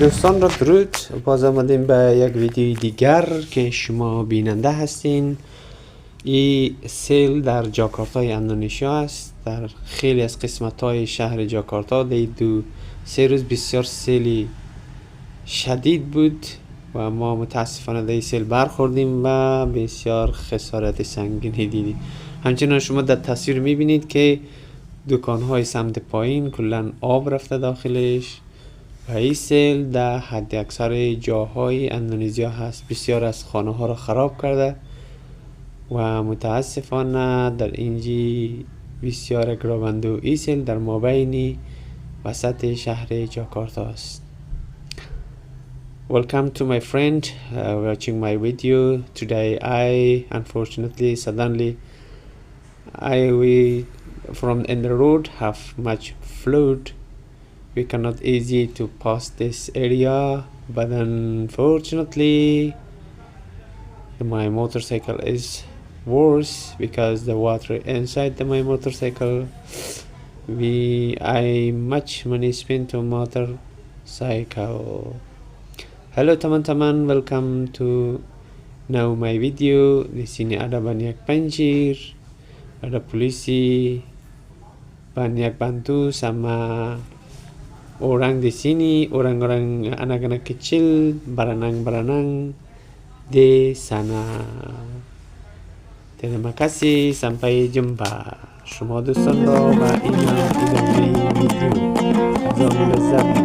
دوستان را درود. باز آمدیم به یک ویدیوی دیگر که شما بیننده هستین. این سیل در جاکارتای اندونزیا است. در خیلی از قسمت های شهر جاکارتا دو سه روز بسیار سیلی شدید بود و ما متاسفانه در سیل برخوردیم و بسیار خسارت سنگینی دیدیم. همچنان شما در تصویر میبینید که دکان های سمت پایین کلن آب رفته داخلش و این سیل در حد اکثر جاهای اندونزیا هست. بسیار از خانه ها را خراب کرده و متاسفانه در اینجی بسیار گراوندو این سیل در مابین وسط شهر جاکارتا است. Welcome to my friend watching my video. Today suddenly we from in the road have much flood. We cannot easy to pass this area, but unfortunately my motorcycle is worse because the water inside my motorcycle. I much money spent on motorcycle. Hello teman-teman, welcome to now my video. Di sini ada banyak banjir, ada polisi, banyak bantu sama orang di sini, orang-orang anak-anak kecil berenang-berenang di sana. Terima kasih, sampai jumpa. شما دوستان را با این ادامه ویدیو از آن لذت